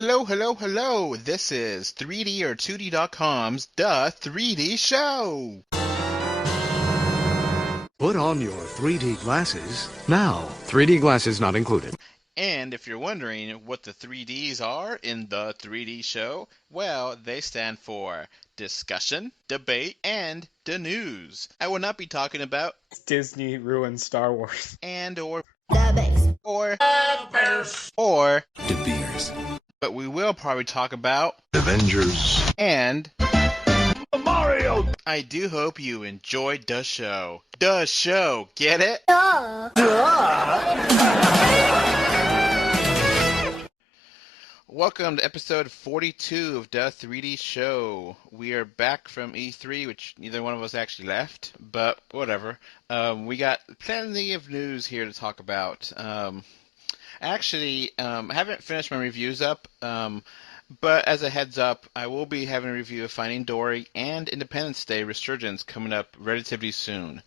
Hello, hello, hello. This is 3D or 2D.com's The 3D Show. Put on your 3D glasses now. 3D glasses not included. And if you're wondering what the 3Ds are in The 3D Show, well, they stand for discussion, debate, and the news. I will not be talking about Disney ruined Star Wars. and or The base. or or De Beers. but we will probably talk about Avengers. and Mario! I do hope you enjoyed the show. The show, get it? Welcome to episode 42 of the 3D Show. We are back from E3, which neither one of us actually left, but whatever. We got plenty of news here to talk about. I haven't finished my reviews up, but as a heads up, I will be having a review of Finding Dory and Independence Day Resurgence coming up relatively soon.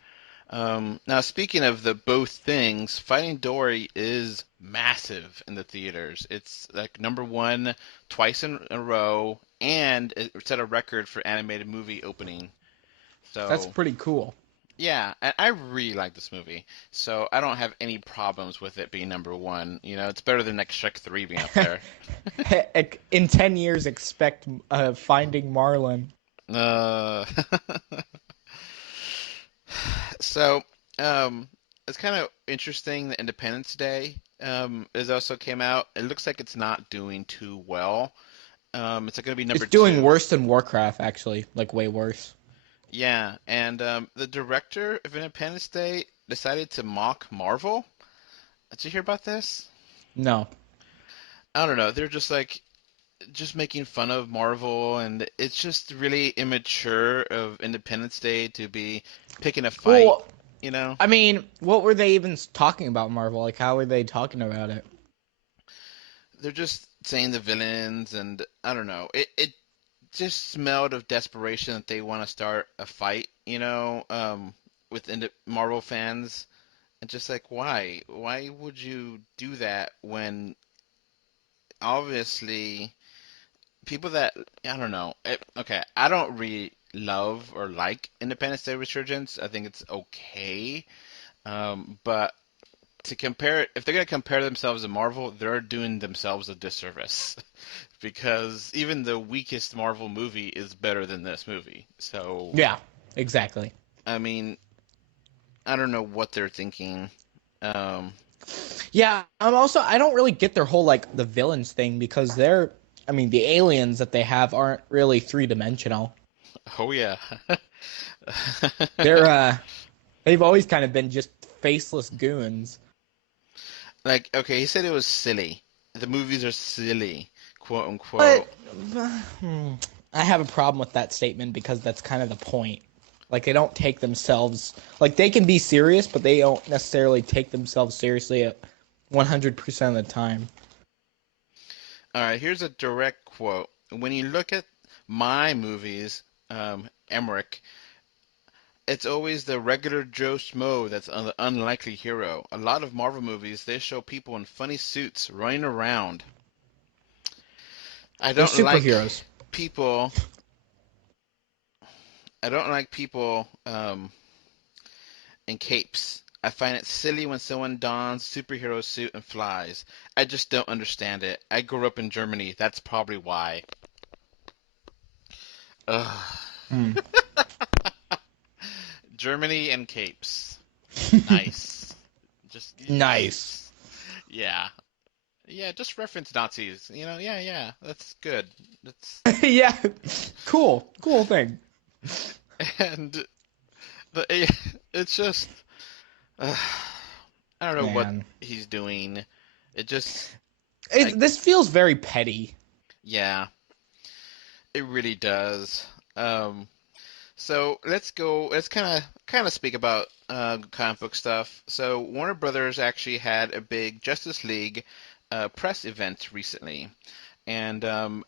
Now, speaking of the both things, Finding Dory is massive in the theaters. It's like number one twice in a row, and it set a record for animated movie opening. So That's pretty cool. yeah, and I really like this movie, so I don't have any problems with it being number one. You know, it's better than like Shrek 3 being up there. In 10 years, expect Finding Marlin. Uh, So, it's kind of interesting that Independence Day is also came out. It looks like it's not doing too well. It's going to be number It's doing two. worse than Warcraft, actually. Like, way worse. Yeah, and the director of Independence Day decided to mock Marvel. Did you hear about this? No. I don't know. They're just making fun of Marvel, and it's just really immature of Independence Day to be picking a fight, Well, you know? I mean, what were they even talking about Marvel? Like, how were they talking about it? They're just saying the villains, and I don't know. It just smelled of desperation that they want to start a fight, with Marvel fans. And just like, why? Why would you do that when obviously people that I don't know. Okay, I don't really love or like Independence Day Resurgence. I think it's okay, but to compare it, if they're gonna compare themselves to Marvel, they're doing themselves a disservice because even the weakest Marvel movie is better than this movie. So, Yeah, exactly. I mean, I don't know what they're thinking. Um, Yeah, I don't really get their whole, like, the villains thing because the aliens that they have aren't really three-dimensional. oh yeah. They're, they've always kind of been just faceless goons. Like, okay, he said it was silly. The movies are silly, quote But unquote. I have a problem with that statement because that's kind of the point. Like, they don't take themselves, like, they can be serious, but they don't necessarily take themselves seriously at 100% of the time. All right, here's a direct quote. When you look at my movies, Emmerich, it's always the regular Joe Schmo that's the unlikely hero. A lot of Marvel movies, they show people in funny suits running around. I They're don't like superheroes. people. I don't like people in capes. I find it silly when someone dons a superhero suit and flies. I just don't understand it. I grew up in Germany. That's probably why. Ugh. Hmm. Germany and capes. Nice. Just Nice. yeah. Yeah, just reference Nazis. Yeah, that's good. That's Yeah, cool thing. and it's just uh, I don't know what Man, he's doing. It just this feels very petty. yeah, it really does. Um so let's kind of speak about comic book stuff. So Warner Brothers actually had a big Justice League press event recently. And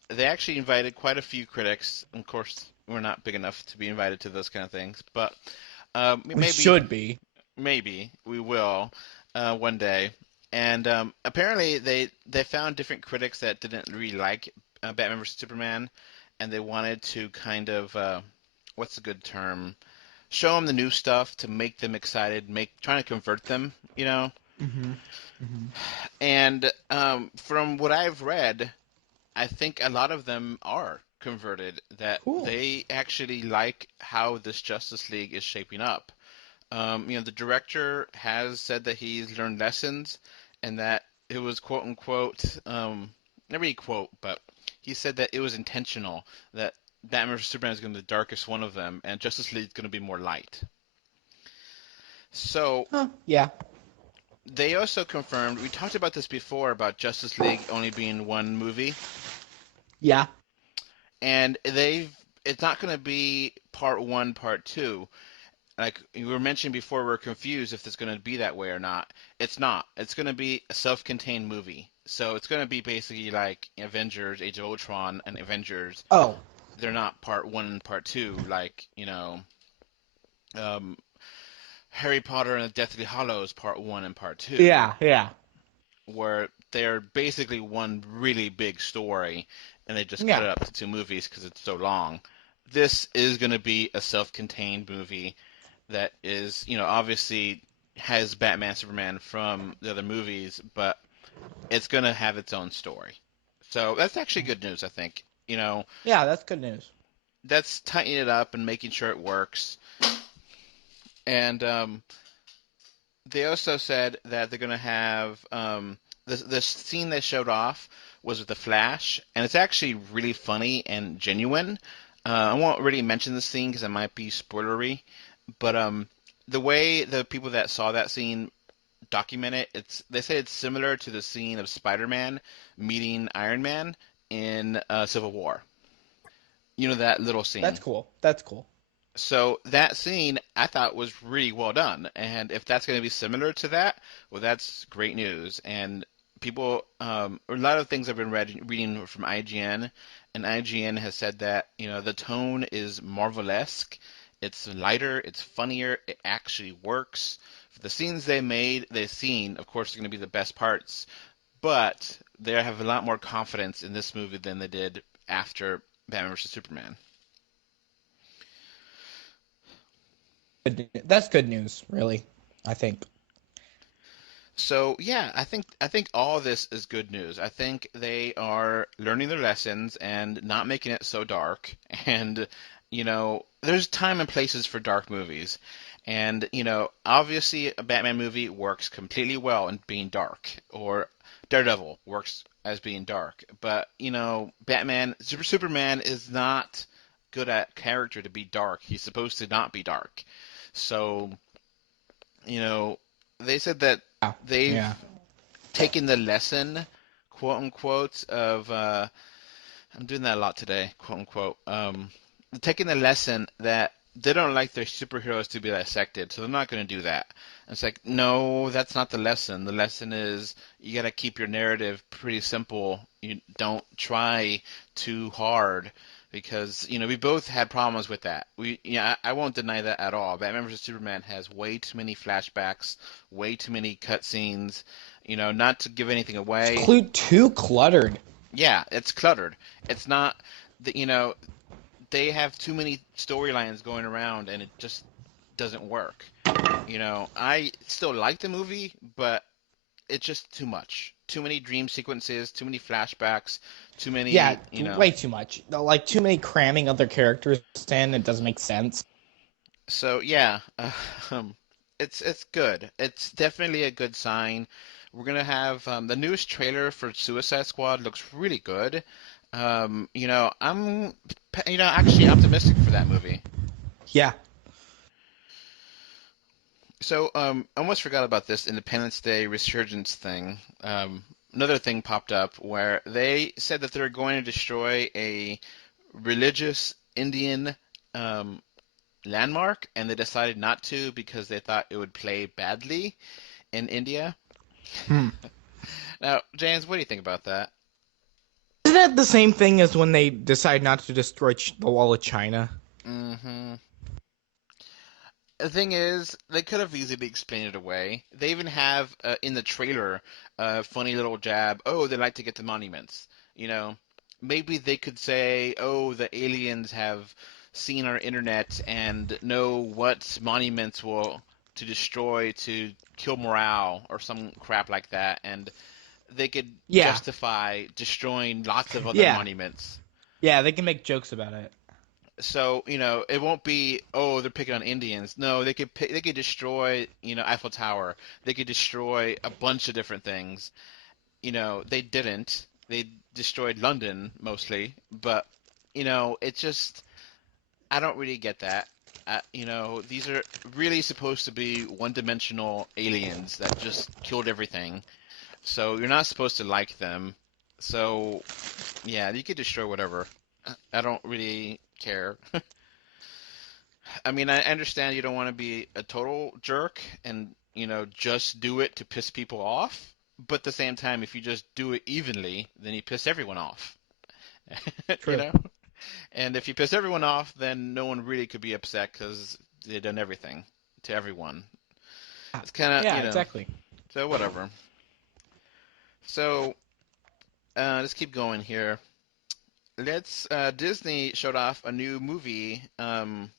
they actually invited quite a few critics. Of course, we're not big enough to be invited to those kind of things, but We maybe should be. maybe we will one day. And apparently they found different critics that didn't really like Batman vs Superman, and they wanted to kind of what's a good term? Show them the new stuff to make them excited, trying to convert them, you know. Mm-hmm. Mm-hmm. And from what I've read, I think a lot of them are converted. That Cool. they actually like how this Justice League is shaping up. The director has said that he's learned lessons, and that it was quote unquote, not really quote, but he said that it was intentional. That Batman vs Superman is going to be the darkest one of them, and Justice League is going to be more light. So Huh. Yeah. they also confirmed. We talked about this before about Justice League only being one movie, Yeah. and it's not going to be part one, part two. Like you were mentioning before, we're confused if it's going to be that way or not. It's not. It's going to be a self-contained movie. So it's going to be basically like Avengers, Age of Ultron, and Avengers. Oh. They're not part one and part two, like, um, Harry Potter and the Deathly Hallows part one and part two, Yeah. Yeah. where they're basically one really big story, and they just cut Yeah. it up to two movies because it's so long. This is going to be a self-contained movie that is, obviously has Batman, Superman from the other movies, but it's going to have its own story. So that's actually good news, I think. Yeah. That's good news. That's tightening it up and making sure it works. And they also said that they're going to have the scene they showed off was with the Flash, and it's actually really funny and genuine. I won't really mention the scene because it might be spoilery, but the way the people that saw that scene document it, they say it's similar to the scene of Spider-Man meeting Iron Man in Civil War. You know that little That's scene. cool. That's cool. So that scene I thought was really well done, and if that's going to be similar to that, well, that's great news. And people, a lot of things I've been reading from IGN, and IGN has said that the tone is Marvel-esque. It's lighter, it's funnier, it actually works. For the scenes they've seen, of course, are going to be the best parts, but they have a lot more confidence in this movie than they did after Batman vs Superman. That's good news, really. I think. So yeah, I think all this is good news. I think they are learning their lessons and not making it so dark. And there's time and places for dark movies. And obviously a Batman movie works completely well in being dark, or Daredevil works as being dark. But Superman is not good at character to be dark. He's supposed to not be dark. So you know, they said that Yeah. they've Yeah. taken the lesson, quote unquote, of I'm doing that a lot today, quote unquote. Taking the lesson that they don't like their superheroes to be dissected, so they're not going to do that. And it's like, no, that's not the lesson. The lesson is you got to keep your narrative pretty simple. You don't try too hard because we both had problems with that. I won't deny that at all. Batman vs Superman has way too many flashbacks, way too many cutscenes. Not to give anything It's away. too cluttered. Yeah, it's cluttered. It's not that they have too many storylines going around and it just doesn't work. I still like the movie, but it's just too much. Too many dream sequences, too many flashbacks, too Yeah, many, way too much. Like too many cramming other characters in. It doesn't make sense. So yeah, um, it's good. It's definitely a good sign. We're gonna have the newest trailer for Suicide Squad looks really good. I'm actually optimistic for that movie. Yeah. So, I almost forgot about this Independence Day resurgence thing. Another thing popped up where they said that they're going to destroy a religious Indian um, landmark, and they decided not to because they thought it would play badly in India. Hmm. Now, James, what do you think about that? Isn't that the same thing as when they decide not to destroy the wall of China? hmm The thing is, they could have easily explained it away. They even have in the trailer a funny little jab. Oh, they like to get to monuments. You know, maybe they could say, "Oh, the aliens have seen our internet and know what monuments will to destroy to kill morale or some crap like that," and they could Yeah, justify destroying lots of other yeah, monuments. yeah. They can make jokes about it. So, it won't be, oh, they're picking on Indians. No, they could destroy, Eiffel Tower. They could destroy a bunch of different things. They didn't. They destroyed London mostly, but it just I don't really get that. These are really supposed to be one-dimensional aliens that just killed everything. So you're not supposed to like them. So yeah, you could destroy whatever. I don't really care. I mean, I understand you don't want to be a total jerk and, just do it to piss people off. But at the same time, if you just do it evenly, then you piss everyone off. you True. know? And if you piss everyone off, then no one really could be upset because they've done everything to everyone. It's kind of, Yeah, exactly. so whatever. So, let's keep going here. Disney showed off a new movie. I'm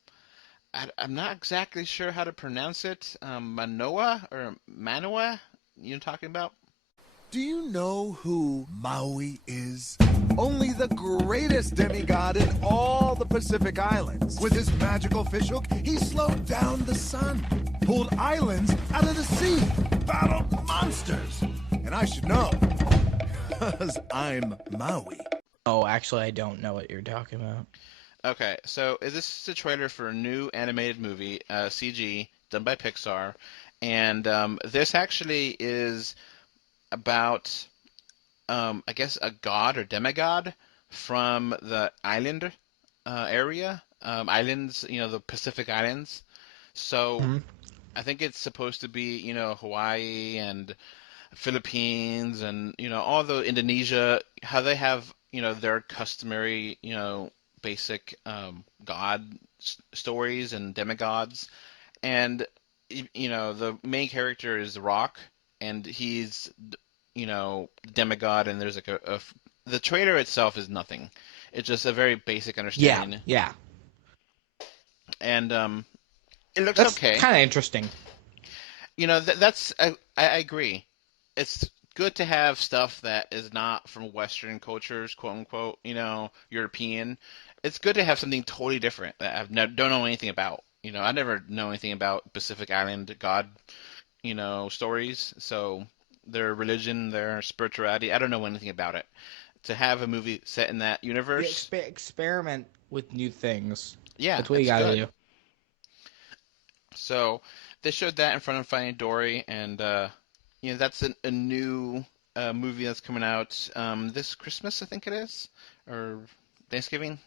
not exactly sure how to pronounce it. Manoa or Manoa? You know what I'm talking about? Do you know who Maui is? Only the greatest demigod in all the Pacific Islands. With his magical fishhook, he slowed down the sun, pulled islands out of the sea, battled monsters. And I should know, because I'm Maui. Oh, actually, I don't know what you're talking about. Okay, so is this a trailer for a new animated movie, CG, done by Pixar, and this actually is about, I guess, a god or demigod from the island area, islands, the Pacific Islands. So Hmm. I think it's supposed to be, Hawaii and Philippines and all the Indonesia, how they have their customary basic god stories and demigods, and the main character is the Rock, and he's demigod, and there's like the trailer itself is nothing. It's just a very basic Yeah, understanding, yeah. and it looks That's okay. kind of interesting. That's I agree. It's good to have stuff that is not from Western cultures, quote unquote, European. It's good to have something totally different that don't know anything about. I never know anything about Pacific Island God, stories. So their religion, their spirituality, I don't know anything about it. To have a movie set in that Yeah, universe, experiment with new things. yeah, That's what you it's gotta good. do. So they showed that in front of Finding Dory, and that's a new movie that's coming out this Christmas, I think it is, or Thanksgiving.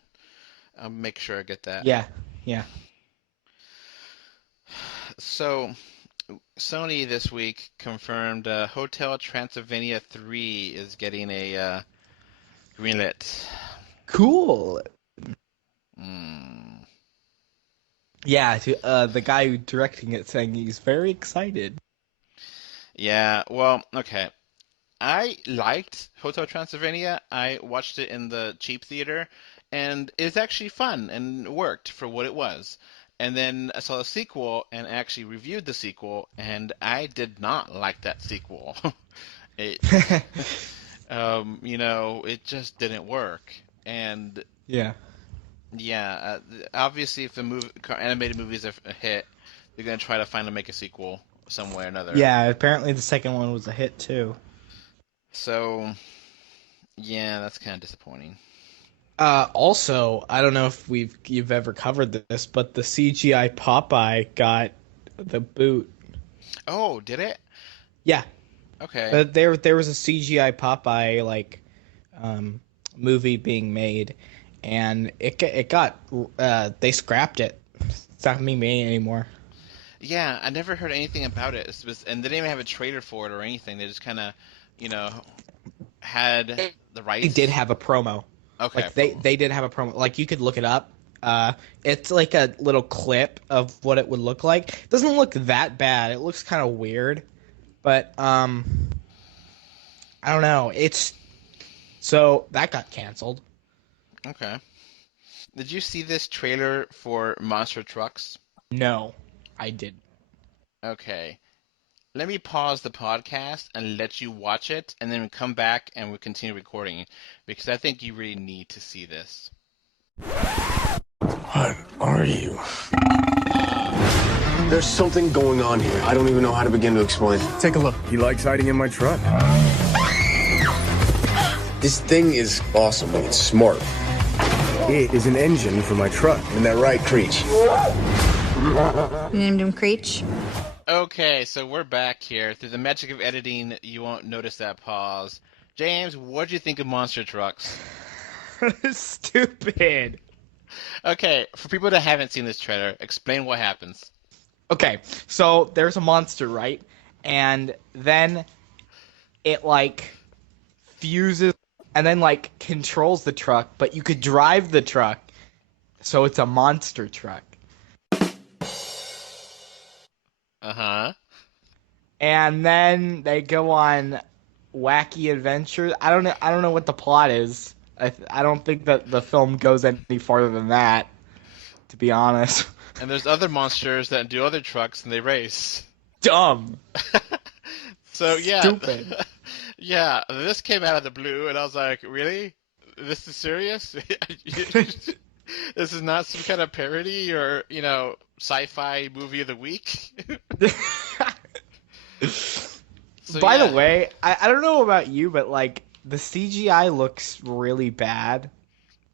I'll make sure I get that. Yeah, yeah. So Sony this week confirmed Hotel Transylvania 3 is getting a greenlit. Cool. Mm. Yeah, the guy who directing it saying he's very excited. Yeah, well, okay. I liked Hotel Transylvania. I watched it in the cheap theater, and it's actually fun and worked for what it was. And then I saw the sequel and actually reviewed the sequel, and I did not like that sequel. It, it just didn't work. And Yeah. yeah, obviously, if the animated movie is a hit, they're gonna try to find to make a sequel some way or another. Yeah, apparently the second one was a hit too. So yeah, that's kind of disappointing. Also, I don't know if you've ever covered this, but the CGI Popeye got the boot. Oh, did it? Yeah, Okay. there was a CGI Popeye movie being made, and it got they scrapped it. It's not being made anymore. Yeah, I never heard anything about it. And they didn't even have a trailer for it or anything. They just kind of, you know, had the They did rights. have a promo. Okay, Like they did have a promo. Like you could look it up. It's like a little clip of what it would look like. It doesn't look that bad. It looks kind of weird, but I don't know. So that got canceled. Okay. Did you see this trailer for Monster Trucks? No, I didn't. Okay. Let me pause the podcast and let you watch it, and then come back and we'll continue recording, because I think you really need to see this. What are you? There's something going on here. I don't even know how to begin to explain. Take a look. He likes hiding in my truck. This thing is awesome. It's smart. It is an engine for my truck. Isn't that right, Creech? You named him Creech? Okay, so we're back here. Through the magic of editing, you won't notice that pause. James, what do you think of Monster Trucks? Stupid. Okay, for people that haven't seen this trailer, explain what happens. Okay, so there's a monster, right? And then it like fuses and then like controls the truck, but you could drive the truck, so it's a monster truck. Uh-huh. And then they go on wacky adventures. I don't know what the plot is. I don't think that the film goes any farther than that, to be honest. And there's other monsters that do other trucks and they race. Dumb. So yeah. Stupid. Yeah, this came out of the blue and I was like, really? This is serious? This is not some kind of parody or, sci-fi movie of the week? So, By yeah. the way, I don't know about you, but like the CGI looks really bad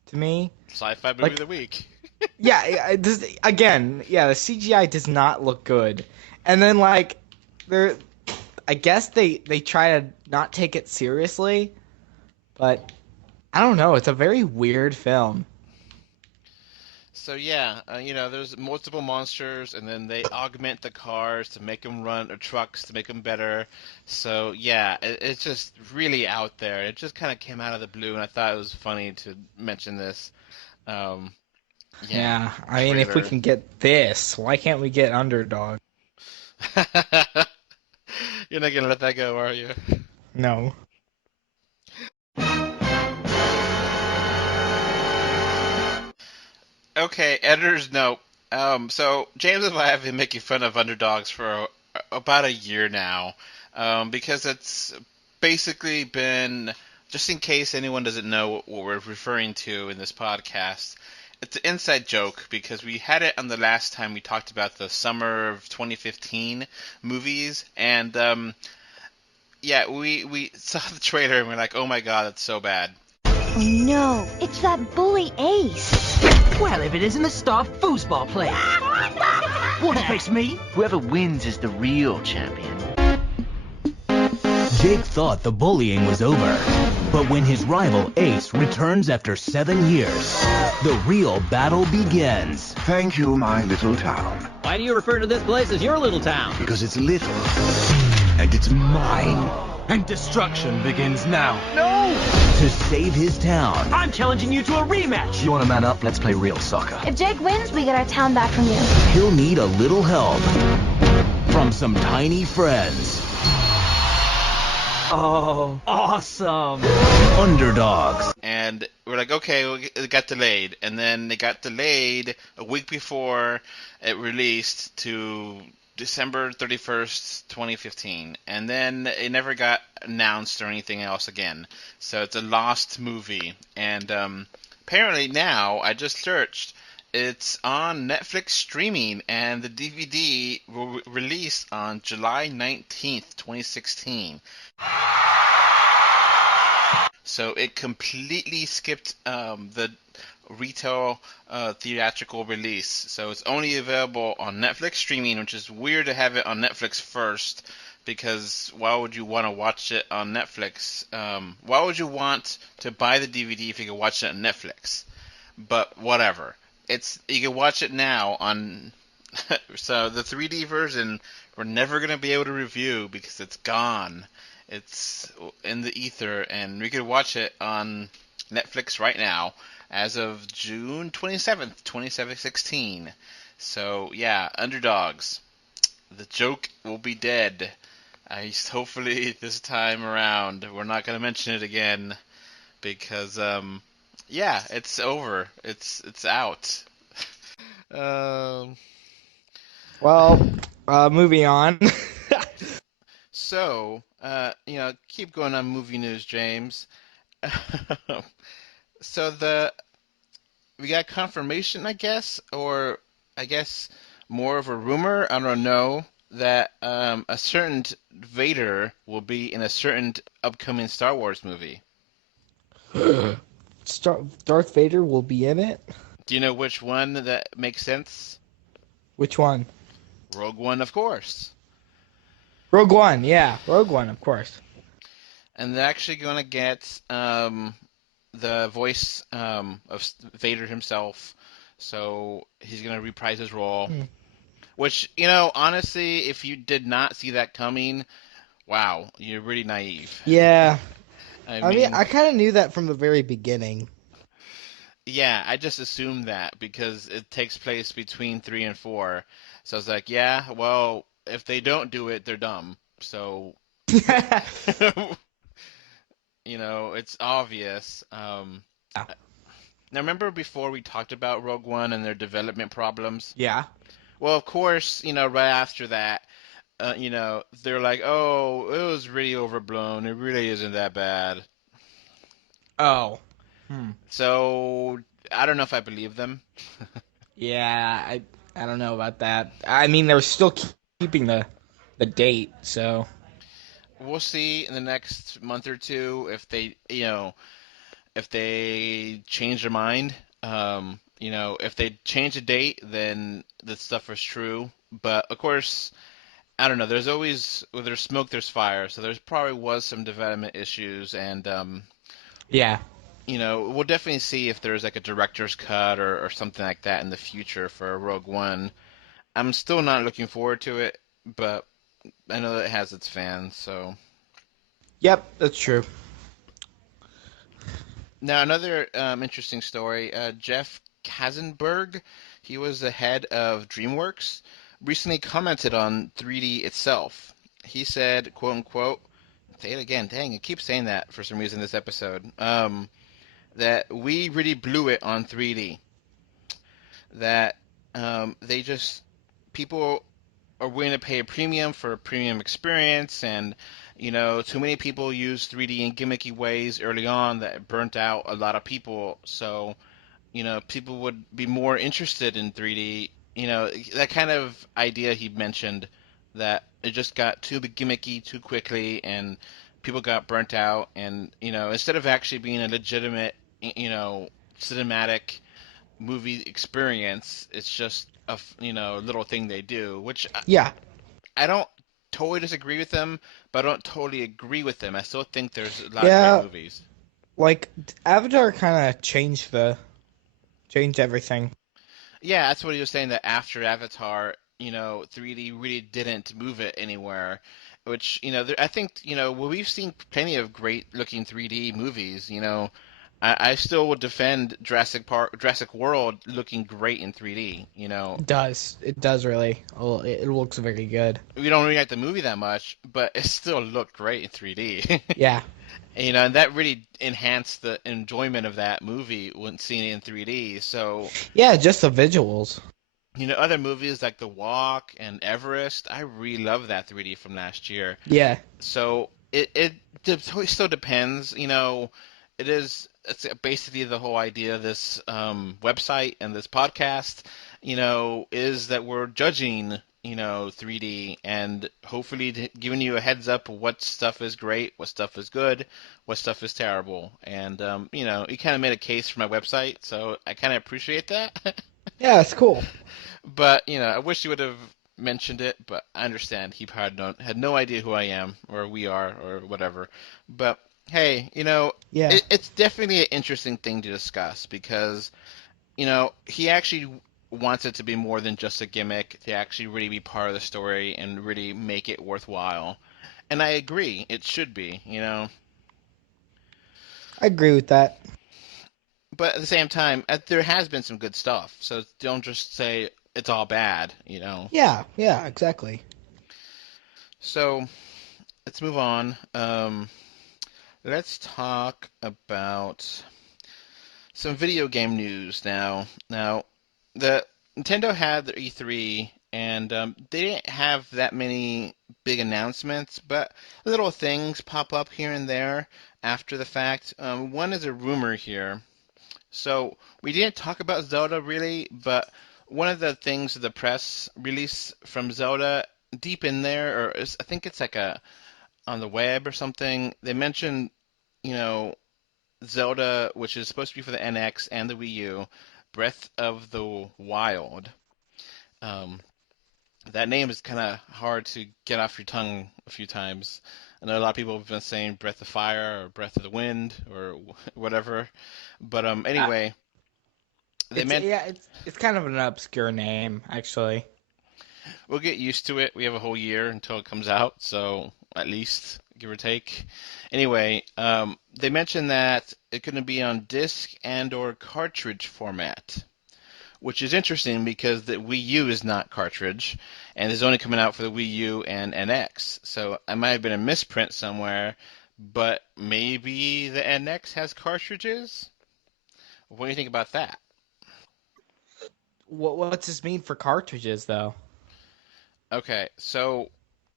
to me. Sci-fi movie like- of the week. Yeah, the CGI does not look good. And then like I guess they try to not take it seriously, but I don't know, it's a very weird film. So yeah, there's multiple monsters, and then they augment the cars to make them run, or trucks to make them better. So yeah, it's just really out there. It just kind of came out of the blue, and I thought it was funny to mention this. Yeah, I mean, if we trailer. can get this, why can't we get Underdog? You're not gonna let that go, are you? No. Okay, editor's note. So James and I have been making fun of underdogs for about a year now, because it's basically been, just in case anyone doesn't know what we're referring to in this podcast, it's an inside joke because we had it on the last time we talked about the summer of 2015 movies, and yeah, we saw the trailer and we're like, oh my god, that's so bad. Oh no, it's that bully Ace. Well, if it isn't a star foosball player. What picks me? Whoever wins is the real champion. Jake thought the bullying was over, but when his rival Ace returns after 7 years, the real battle begins. Thank you, my little town. Why do you refer to this place as your little town? Because it's little. And it's mine. And destruction begins now. No! To save his town, I'm challenging you to a rematch. you want to man up? Let's play real soccer. If Jake wins, we get our town back from you. He'll need a little help from some tiny friends. Oh, awesome. Underdogs. And we're like, okay, it got delayed. And then it got delayed a week before it released to December 31st, 2015. And then it never got announced or anything else again. So it's a lost movie. And apparently now, I just searched, it's on Netflix streaming, and the DVD will release on July 19th, 2016. So it completely skipped the retail theatrical release. So it's only available on Netflix streaming, which is weird to have it on Netflix first, because why would you want to watch it on Netflix? Why would you want to buy the DVD if you could watch it on Netflix? But whatever. You can watch it now on... So the 3D version, we're never going to be able to review because it's gone. It's in the ether, and we could watch it on Netflix right now as of June 27th, 2016. So, yeah, Underdogs. The joke will be dead. Hopefully this time around we're not going to mention it again because, yeah, it's over. It's out. Um, Well, moving on. so, keep going on movie news, James. So we got confirmation, I guess, or I guess more of a rumor. I don't know that a certain Vader will be in a certain upcoming Star Wars movie. Darth Vader will be in it? Do you know which one that makes sense? Which one? Rogue One, of course. Rogue One, yeah. Rogue One, of course. And they're actually going to get the voice of Vader himself. So he's going to reprise his role. Which, honestly, if you did not see that coming, wow, you're really naive. Yeah. I mean, I kind of knew that from the very beginning. Yeah, I just assumed that because it takes place between 3 and 4. So I was like, yeah, well, if they don't do it, they're dumb. So, it's obvious. Now, remember before we talked about Rogue One and their development problems? Yeah. Well, of course, right after that, they're like, oh, it was really overblown. It really isn't that bad. Oh. So, I don't know if I believe them. Yeah, I don't know about that. I mean, they're still keeping the date, so We'll see in the next month or two if they change their mind. If they change the date, then the stuff is true. But of course, I don't know. There's always where there's smoke, there's fire. So there's probably was some development issues, and yeah. We'll definitely see if there's like a director's cut or something like that in the future for Rogue One. I'm still not looking forward to it, but I know that it has its fans, so. Yep, that's true. Now, another interesting story. Jeff Katzenberg, he was the head of DreamWorks, recently commented on 3D itself. He said, quote unquote, say it again, dang, I keep saying that for some reason this episode, that we really blew it on 3D. That people are willing to pay a premium for a premium experience, and too many people use 3D in gimmicky ways early on that burnt out a lot of people. So people would be more interested in 3D. That kind of idea he mentioned, that it just got too gimmicky too quickly and people got burnt out, and instead of actually being a legitimate cinematic movie experience, it's just a little thing they do, which Yeah. I don't totally disagree with them, but I don't totally agree with them. I still think there's a lot of great movies. Like Avatar kind of changed everything. Yeah, that's what he was saying, that after Avatar, 3D really didn't move it anywhere, which, I think, well, we've seen plenty of great looking 3D movies, I still would defend Jurassic World looking great in 3D, It does really. Oh, it looks very good. We don't really like the movie that much, but it still looked great in 3D. Yeah. And that really enhanced the enjoyment of that movie when seeing it in 3D. So yeah, just the visuals. Other movies like The Walk and Everest, I really love that 3D from last year. Yeah. So it still depends. It's basically the whole idea of this website and this podcast, is that we're judging 3D and hopefully giving you a heads up of what stuff is great, what stuff is good, what stuff is terrible. And, you kind of made a case for my website, so I kind of appreciate that. Yeah, it's cool. But, I wish you would have mentioned it, but I understand he probably had no idea who I am or we are or whatever. But, hey, yeah. It's definitely an interesting thing to discuss because, he actually wants it to be more than just a gimmick, to actually really be part of the story and really make it worthwhile. And I agree, it should be, I agree with that. but at the same time, there has been some good stuff. So don't just say it's all bad, you know. Yeah, yeah, exactly. So let's move on. Let's talk about some video game news now. Now, the Nintendo had their E3, and they didn't have that many big announcements, but little things pop up here and there after the fact. One is a rumor here. So we didn't talk about Zelda really, but one of the things the press release from Zelda deep in there, I think it's like on the web or something. They mentioned, you know, Zelda, which is supposed to be for the NX and the Wii U, Breath of the Wild. Um, that name is kind of hard to get off your tongue a few times. I know a lot of people have been saying Breath of Fire or Breath of the Wind or whatever. But anyway, they It's meant yeah, it's kind of an obscure name, actually. we'll get used to it. We have a whole year until it comes out, so at least give or take. Anyway, they mentioned that it couldn't be on disc and or cartridge format, which is interesting because the Wii U is not cartridge, and is only coming out for the Wii U and NX. So it might have been a misprint somewhere, but maybe the NX has cartridges? What do you think about that? What's this mean for cartridges, though? Okay, so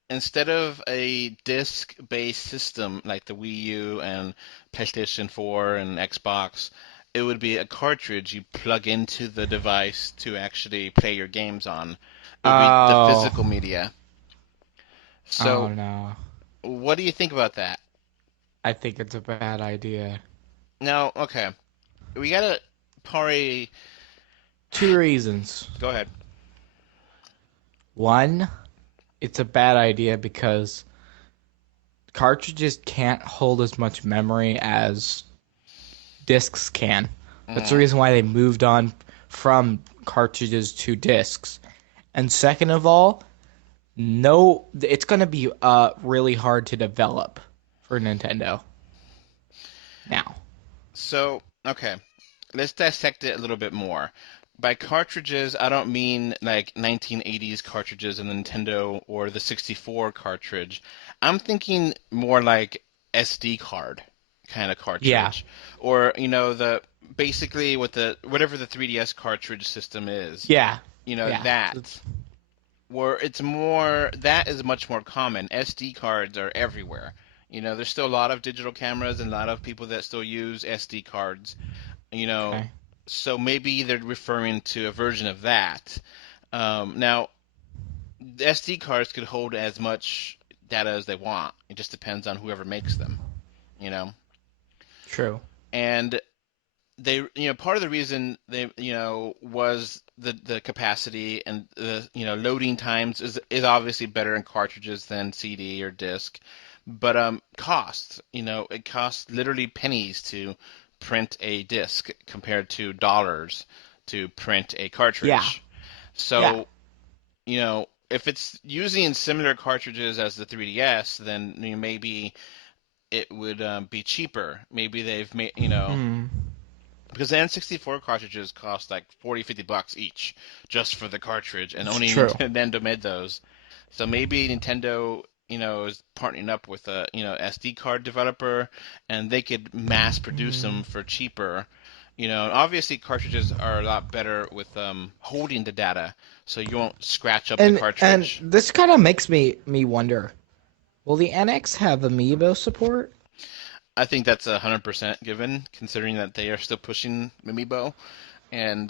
instead of a disc-based system like the Wii U and PlayStation 4 and Xbox, it would be a cartridge you plug into the device to actually play your games on. It would be the Oh, physical media. oh So, no. what do you think about that? I think it's a bad idea. Now, okay, we gotta probably Two reasons. go ahead. One, it's a bad idea because cartridges can't hold as much memory as discs can. That's the Mhm. reason why they moved on from cartridges to discs. And second of all, no, it's going to be really hard to develop for Nintendo now. So, okay, let's dissect it a little bit more. By cartridges, I don't mean like 1980s cartridges in the Nintendo or the 64 cartridge. I'm thinking more like SD card kind of Yeah, cartridge, or the basically what the whatever the 3DS cartridge system is. yeah, yeah. That where it's more that is much more common. SD cards are everywhere. There's still a lot of digital cameras and a lot of people that still use SD cards you know, Okay. so maybe they're referring to a version of that. Now, the SD cards could hold as much data as they want. It just depends on whoever makes them, you know. True. And part of the reason they, was the capacity and the, loading times is obviously better in cartridges than CD or disc. But cost, it costs literally pennies to print a disc compared to dollars to print a Yeah, cartridge. yeah. So, if it's using similar cartridges as the 3DS, then maybe it would be cheaper. Maybe they've made, Hmm. because the N64 cartridges cost like 40, $50 each just for the cartridge, and It's only true. Nintendo made those. So maybe Nintendo, is partnering up with a, SD card developer, and they could mass produce Hmm. them for cheaper. Obviously cartridges are a lot better with holding the data, so you won't scratch up the And cartridge. this kind of makes me wonder. Will the NX have Amiibo support? I think that's 100% given, considering that they are still pushing Amiibo, and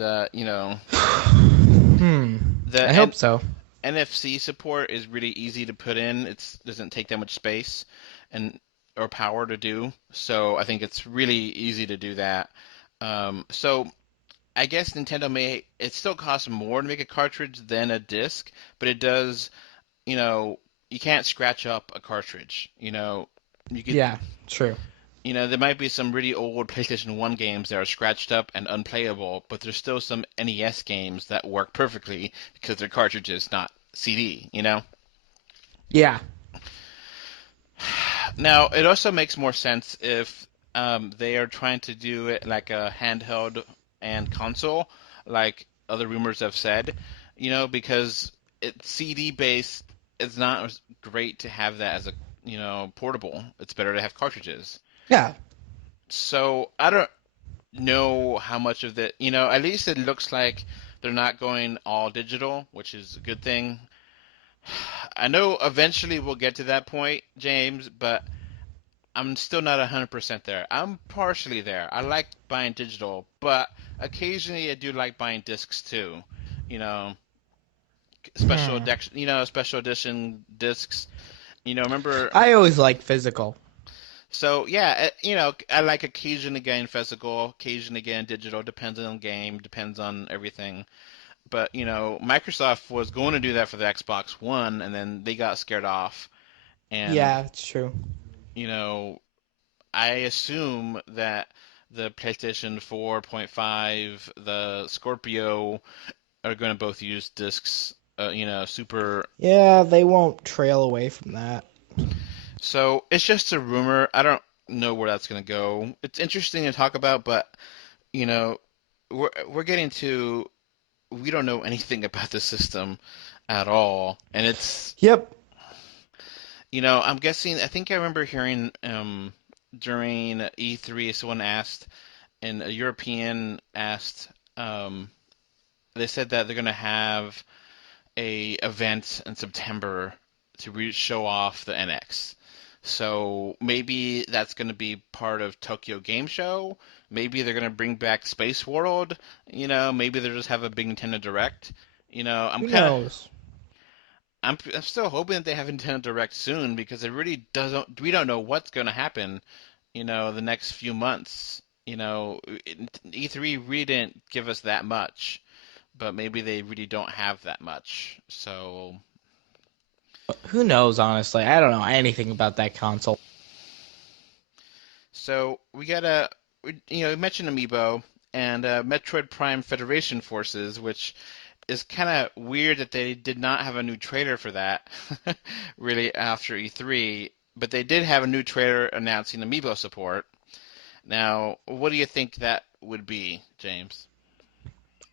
Hmm. the I hope so. NFC support is really easy to put in. It doesn't take that much space and or power to do. So I think it's really easy to do that. So I guess Nintendo it still costs more to make a cartridge than a disc, but it does, you know, you can't scratch up a cartridge. You could, Yeah, true. there might be some really old PlayStation 1 games that are scratched up and unplayable, but there's still some NES games that work perfectly because they're cartridges, not CD. Yeah. Now, it also makes more sense if they are trying to do it like a handheld and console, like other rumors have said, because it's CD based. It's not great to have that as a, portable. It's better to have cartridges. Yeah. So I don't know how much of the, at least it looks like they're not going all digital, which is a good thing. I know eventually we'll get to that point, James, but I'm still not 100% there. I'm partially there. I like buying digital, but occasionally I do like buying discs too. You know, special edition discs. Remember? I always like physical. So yeah, I like occasionally getting physical, occasionally getting digital. Depends on the game, depends on everything. But Microsoft was going to do that for the Xbox One, and then they got scared off. And Yeah, it's true. I assume that the PlayStation 4.5, the Scorpio are going to both use discs, super. Yeah, they won't trail away from that. So it's just a rumor. I don't know where that's going to go. It's interesting to talk about, but we're getting to we don't know anything about the system at all, and it's Yep. I'm guessing. I think I remember hearing during E3, someone asked, and a European asked, they said that they're going to have a event in September to show off the NX. So maybe that's going to be part of Tokyo Game Show. Maybe they're going to bring back Space World. Maybe they'll just have a big Nintendo Direct. Who knows? I'm still hoping that they have Nintendo Direct soon because it really doesn't. We don't know what's going to happen. The next few months. E3 really didn't give us that much, but maybe they really don't have that much. So who knows? Honestly, I don't know anything about that console. So we got we mentioned Amiibo and Metroid Prime Federation Forces, which is kind of weird that they did not have a new trailer for that, really, after E3. But they did have a new trailer announcing Amiibo support. Now, what do you think that would be, James?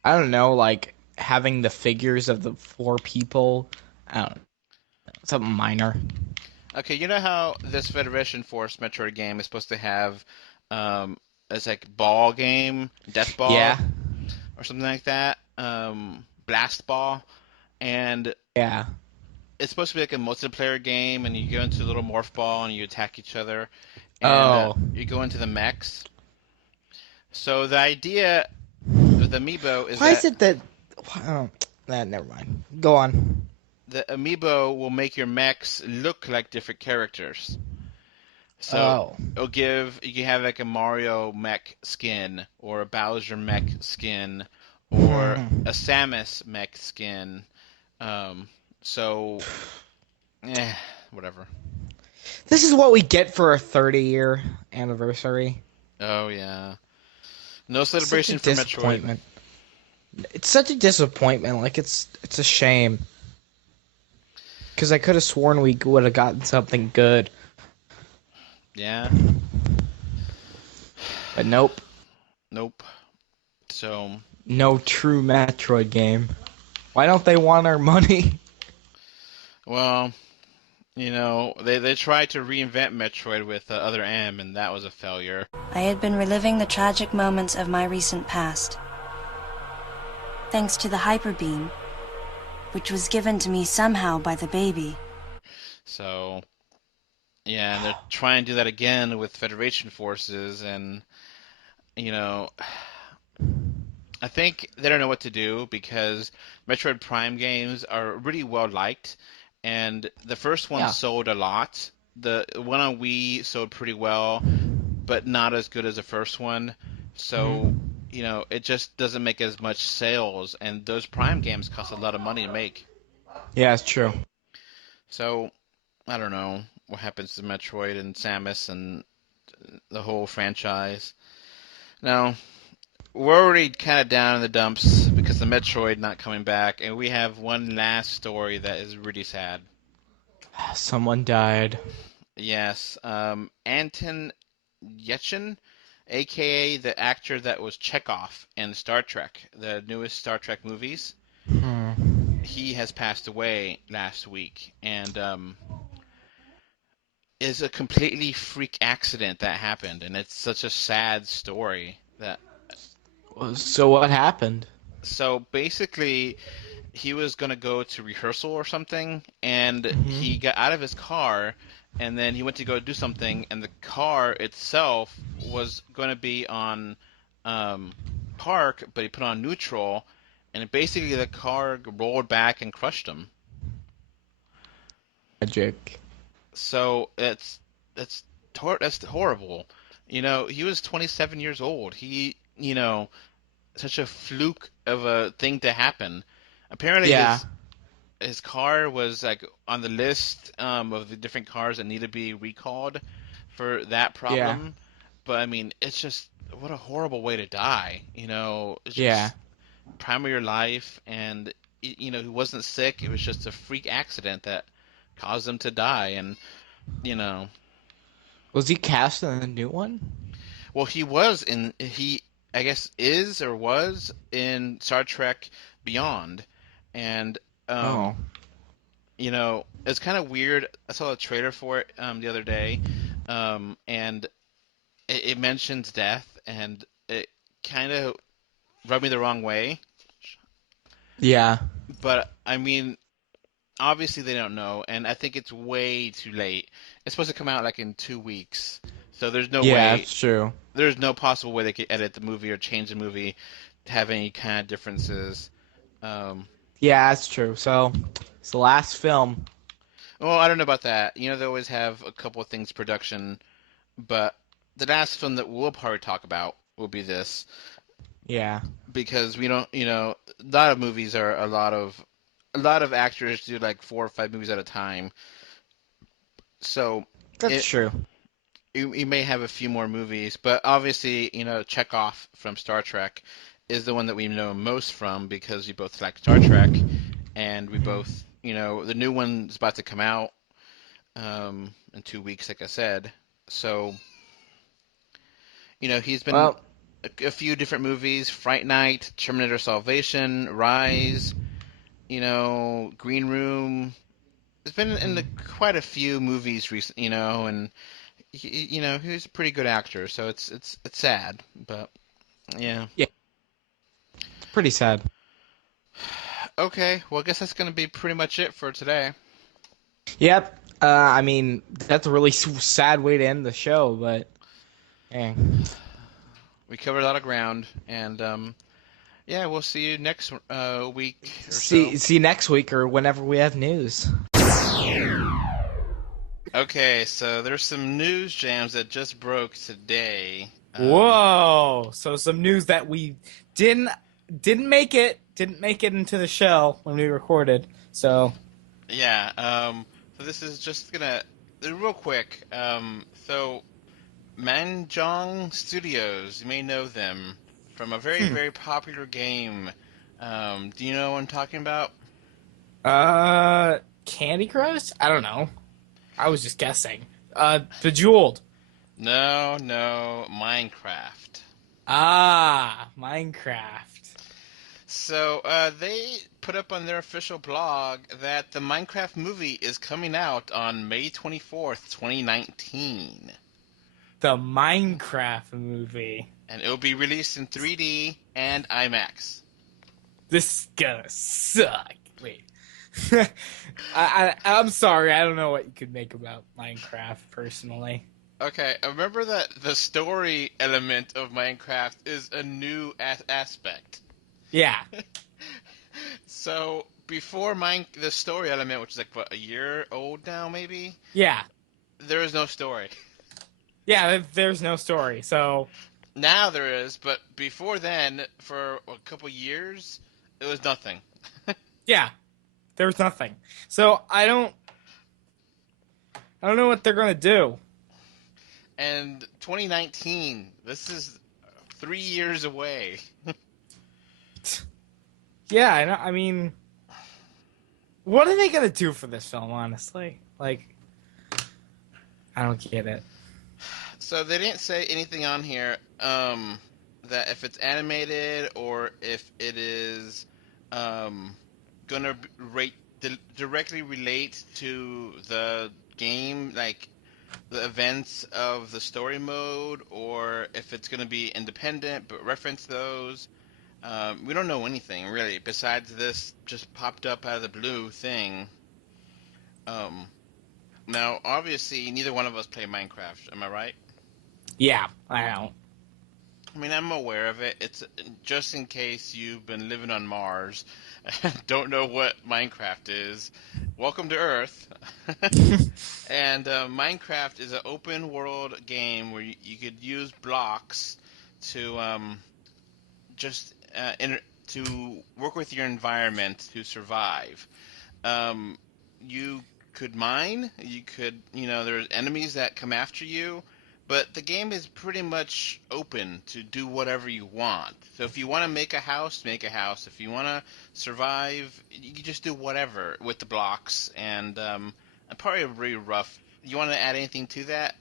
I don't know, like having the figures of the 4 people. I don't know. Something minor. Okay, you know how this Federation Force Metroid game is supposed to have it's like ball game, death ball, Yeah. or something like that, blast ball, and Yeah. it's supposed to be like a multiplayer game, and you go into a little morph ball and you attack each other, and you go into the mechs. So the idea with Amiibo is Why is it that? Never mind. Go on. The Amiibo will make your mechs look like different characters. So you can have like a Mario mech skin, or a Bowser mech skin, or a Samus mech skin. Whatever. This is what we get for our 30-year anniversary. Oh yeah. No celebration for Metroid. It's such a disappointment. Like it's a shame. Because I could have sworn we would have gotten something good. Yeah. But nope. Nope. So. No true Metroid game. Why don't they want our money? Well, they tried to reinvent Metroid with Other M, and that was a failure. I had been reliving the tragic moments of my recent past. Thanks to the Hyper Beam, which was given to me somehow by the baby. So, yeah, and they're trying to do that again with Federation Forces, and, I think they don't know what to do because Metroid Prime games are really well liked, and the first one sold a lot. The one on Wii sold pretty well, but not as good as the first one. So, it just doesn't make as much sales, and those Prime games cost a lot of money to make. Yeah, it's true. So, I don't know what happens to Metroid and Samus and the whole franchise. Now, we're already kind of down in the dumps because of Metroid not coming back, and we have one last story that is really sad. Someone died. Yes, Anton Yelchin, aka the actor that was Chekov in Star Trek, the newest Star Trek movies. He has passed away last week, and is a completely freak accident that happened, and it's such a sad story that. So what happened? So basically, he was going to go to rehearsal or something, and he got out of his car, and then he went to go do something, and the car itself was going to be on park, but he put on neutral, and basically the car rolled back and crushed him. Tragic. So that's horrible. You know, he was 27 years old. Such a fluke of a thing to happen. Apparently, his car was like on the list of the different cars that need to be recalled for that problem. Yeah. But I mean, it's just what a horrible way to die. You know, it's just prime of your life, and he wasn't sick. It was just a freak accident that caused him to die, and Was he cast in the new one? Well, he I guess is or was in Star Trek Beyond, and it's kind of weird. I saw a trailer for it the other day, and it mentions death, and it kind of rubbed me the wrong way. Yeah. But I mean, obviously they don't know, and I think it's way too late. It's supposed to come out like in 2 weeks, so there's no way. Yeah, that's true. There's no possible way they could edit the movie or change the movie to have any kind of differences. Yeah, that's true. So it's the last film. Well, I don't know about that. You know, they always have a couple of things production, but the last film that we'll probably talk about will be this. Yeah. Because we don't, a lot of movies are a lot of actors do like 4 or 5 movies at a time. So that's true. You may have a few more movies, but obviously, Chekov from Star Trek is the one that we know most from because we both like Star Trek, and we both, the new one's about to come out in 2 weeks, like I said. So, he's been a few different movies: Fright Night, Terminator Salvation, Rise, Green Room. He's been in quite a few movies recently, and he's a pretty good actor, so it's sad, but yeah. Yeah. Pretty sad. Okay, well, I guess that's going to be pretty much it for today. Yep. I mean, that's a really sad way to end the show, but we covered a lot of ground, and yeah, we'll see you next week. See you next week or whenever we have news. Okay, so there's some news jams that just broke today. Whoa! So some news that we didn't make it into the show when we recorded. So yeah, so this is just gonna real quick. So Manjong Studios, you may know them from a very very popular game. Do you know what I'm talking about? Candy Crush? I don't know. I was just guessing. Bejeweled. No, Minecraft. Ah, Minecraft. So, they put up on their official blog that the Minecraft movie is coming out on May 24th, 2019. The Minecraft movie. And it'll be released in 3D and IMAX. This is gonna suck. Wait. I'm sorry, I don't know what you could make about Minecraft, personally. Okay, remember that the story element of Minecraft is a new aspect. Yeah. So, before the story element, which is like, what, a year old now, maybe? Yeah. There is no story. Yeah, there's no story, so... Now there is, but before then, for a couple years, it was nothing. Yeah. There was nothing. So I don't know what they're gonna do. And 2019, this is 3 years away. Yeah, I mean, what are they gonna do for this film? Honestly, like, I don't get it. So they didn't say anything on here that if it's animated or if it is gonna directly relate to the game, like the events of the story mode, or if it's gonna be independent but reference those. We don't know anything really besides this just popped up out of the blue thing. Um, Now obviously neither one of us play Minecraft. Am I right? Yeah, I don't. I mean, I'm aware of it. It's just in case you've been living on Mars and don't know what Minecraft is. Welcome to Earth. And Minecraft is an open world game where you could use blocks to just to work with your environment to survive. Um, you could mine. You could, there's enemies that come after you, but the game is pretty much open to do whatever you want. So if you want to make a house, make a house. If you want to survive, you can just do whatever with the blocks. And probably really rough. You want to add anything to that?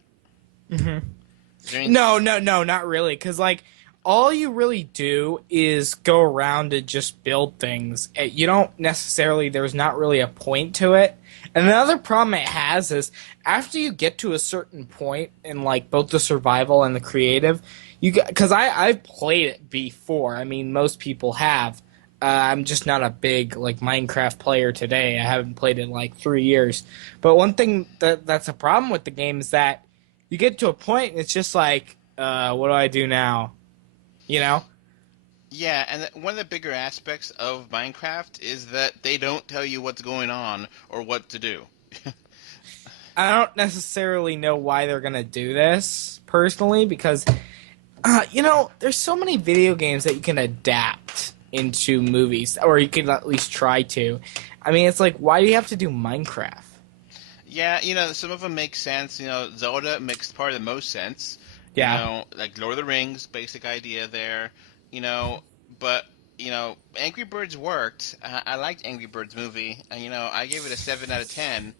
No, not really. Because, like, all you really do is go around and just build things. You don't necessarily, there's not really a point to it. And another problem it has is after you get to a certain point in, like, both the survival and the creative, because I've played it before. I mean, most people have. I'm just not a big, like, Minecraft player today. I haven't played it in, like, 3 years. But one thing that's a problem with the game is that you get to a point and it's just like, what do I do now? You know? Yeah, and one of the bigger aspects of Minecraft is that they don't tell you what's going on or what to do. I don't necessarily know why they're going to do this, personally, because, there's so many video games that you can adapt into movies, or you can at least try to. I mean, it's like, why do you have to do Minecraft? Yeah, some of them make sense. Zelda makes probably the most sense. Yeah. Like Lord of the Rings, basic idea there. But Angry Birds worked. I liked Angry Birds movie. I gave it a 7 out of 10.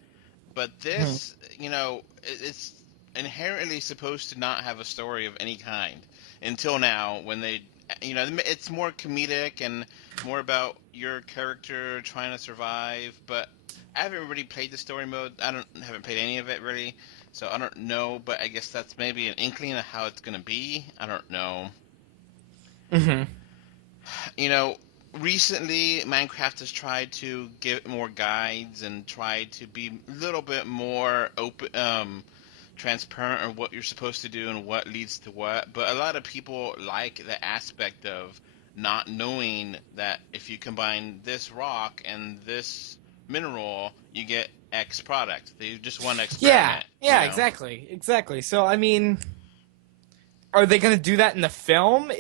But this, it's inherently supposed to not have a story of any kind until now when they, it's more comedic and more about your character trying to survive. But I haven't really played the story mode. Haven't played any of it really, so I don't know. But I guess that's maybe an inkling of how it's gonna be. I don't know. Recently Minecraft has tried to give more guides and tried to be a little bit more open, transparent on what you're supposed to do and what leads to what. But a lot of people like the aspect of not knowing that if you combine this rock and this mineral, you get X product. They just want to experiment. Yeah, exactly. So, I mean, are they going to do that in the film?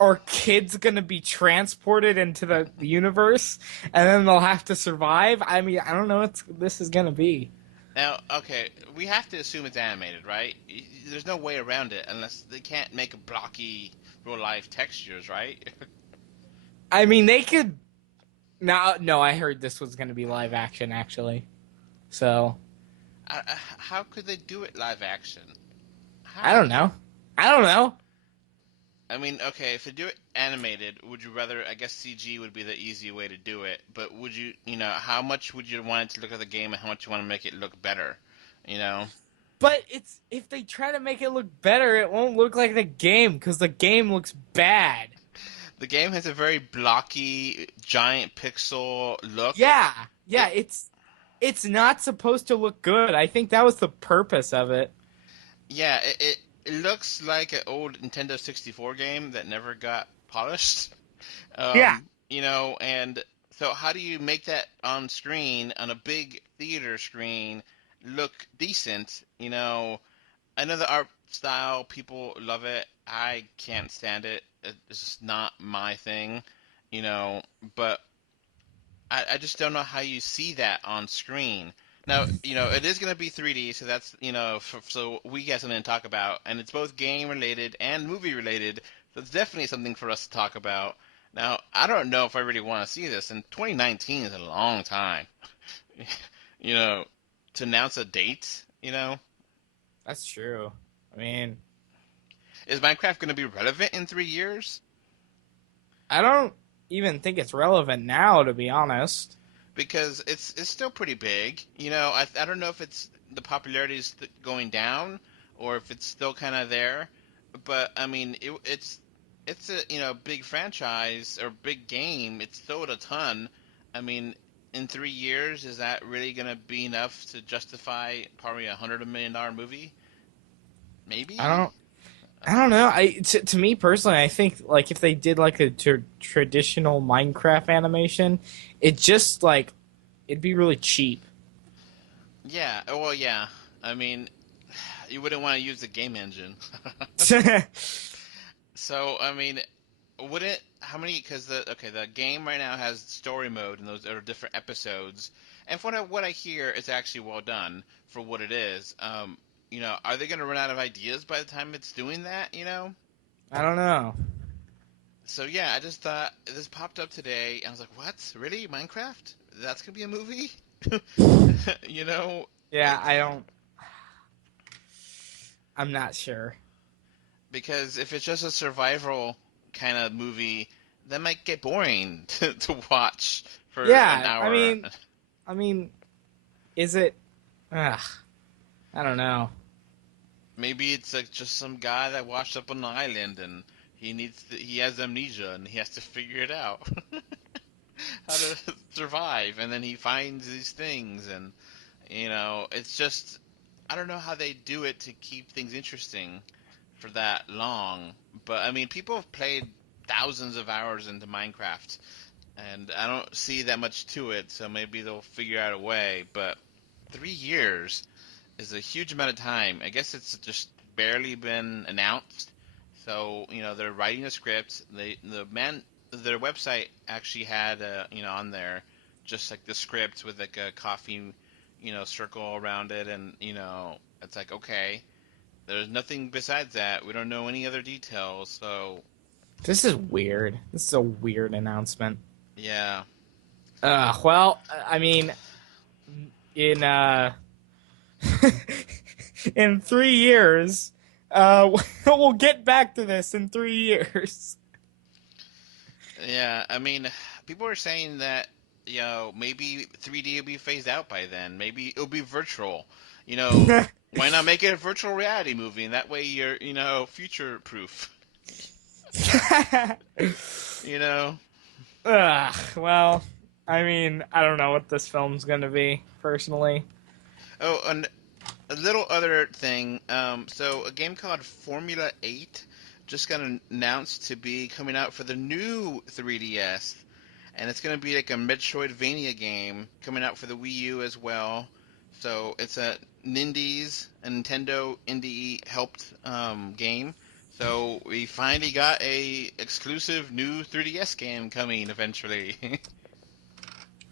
Are kids going to be transported into the universe and then they'll have to survive? I mean, I don't know what this is going to be. Now, okay, we have to assume it's animated, right? There's no way around it unless they can't make blocky real-life textures, right? I mean, they could... No, I heard this was going to be live action, actually. So... how could they do it live action? I don't know. I mean, okay, if they do it animated, would you rather, I guess CG would be the easy way to do it, but would you, how much would you want it to look at the game and how much you want to make it look better, But if they try to make it look better, it won't look like the game, because the game looks bad. The game has a very blocky, giant pixel look. Yeah, it's not supposed to look good. I think that was the purpose of it. Yeah, it looks like an old Nintendo 64 game that never got polished. Yeah. And so how do you make that on screen, on a big theater screen, look decent? I know the art style, people love it. I can't stand it. It's just not my thing, but I just don't know how you see that on screen. Now, it is going to be 3D, so that's, so we got something to talk about, and it's both game-related and movie-related, so it's definitely something for us to talk about. Now, I don't know if I really want to see this, and 2019 is a long time, to announce a date, That's true. I mean, is Minecraft going to be relevant in 3 years? I don't even think it's relevant now, to be honest. Because it's still pretty big. You know, I don't know if it's the popularity is going down or if it's still kind of there. But I mean, it's a big franchise or big game. It's sold a ton. I mean, in 3 years, is that really going to be enough to justify probably $100 million movie? Maybe. I don't know. To me personally, I think like if they did like a traditional Minecraft animation, it just like it'd be really cheap. Yeah. Well, yeah. I mean, you wouldn't want to use the game engine. So, I mean, how many, because the game right now has story mode, and those are different episodes, and from what I hear, it's actually well done for what it is. Are they going to run out of ideas by the time it's doing that, I don't know. So, yeah, I just thought, this popped up today, and I was like, what? Really? Minecraft? That's going to be a movie? Yeah, I'm not sure. Because if it's just a survival kind of movie, that might get boring to watch for an hour. I mean, is it? I don't know. Maybe it's like just some guy that washed up on an island and he has amnesia and he has to figure it out how to survive, and then he finds these things, and it's just, I don't know how they do it to keep things interesting for that long. But I mean, people have played thousands of hours into Minecraft, and I don't see that much to it, so maybe they'll figure out a way. But 3 years is a huge amount of time. I guess it's just barely been announced, so they're writing a script. Their website actually had on there just like the script with like a coffee circle around it, and it's like, okay, there's nothing besides that. We don't know any other details, so... This is weird. This is a weird announcement. Yeah. Well, I mean, in in 3 years, we'll get back to this in 3 years. Yeah, I mean, people are saying that, maybe 3D will be phased out by then. Maybe it'll be virtual. Why not make it a virtual reality movie, and that way you're, future-proof. Well, I mean, I don't know what this film's gonna be, personally. Oh, and a little other thing. So a game called Formula 8 just got announced to be coming out for the new 3DS, and it's gonna be like a Metroidvania game coming out for the Wii U as well. So it's a Nintendo indie helped game. So we finally got a exclusive new 3DS game coming eventually.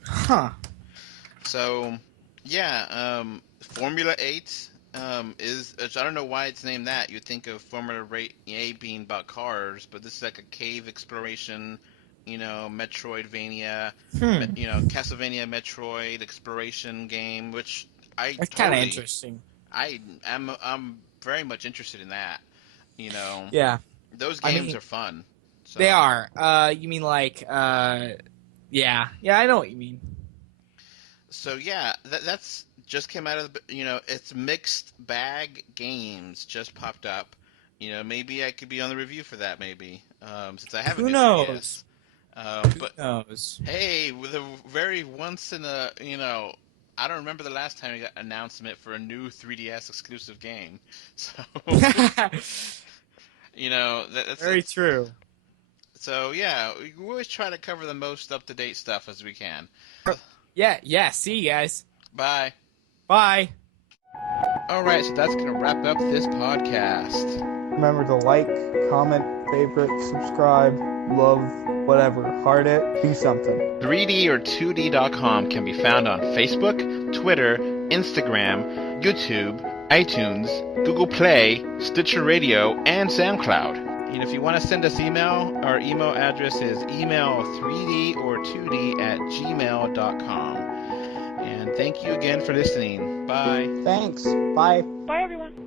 Huh. So yeah, Formula 8 is, I don't know why it's named that. You'd think of Formula 8 being about cars, but this is like a cave exploration, Metroidvania, Castlevania Metroid exploration game, which That's kind of interesting. I'm very much interested in that. Yeah. Those games are fun. So. They are. You mean like, yeah, I know what you mean. So yeah, that's just came out of the, it's Mixed Bag Games just popped up. Maybe I could be on the review for that. Maybe since I haven't. Who knows? Who knows? Hey, with a very once in a, I don't remember the last time we got an announcement for a new 3DS exclusive game. So, that's very true. So yeah, we always try to cover the most up-to-date stuff as we can. Yeah. See you guys. Bye. Bye. All right, so that's gonna wrap up this podcast. Remember to like, comment, favorite, subscribe, love, whatever. Heart it, do something. 3D or 2D.com can be found on Facebook, Twitter, Instagram, YouTube, iTunes, Google Play, Stitcher Radio, and SoundCloud. And if you want to send us email, our email address is email3d or 2d@gmail.com. And thank you again for listening. Bye. Thanks. Bye. Bye, everyone.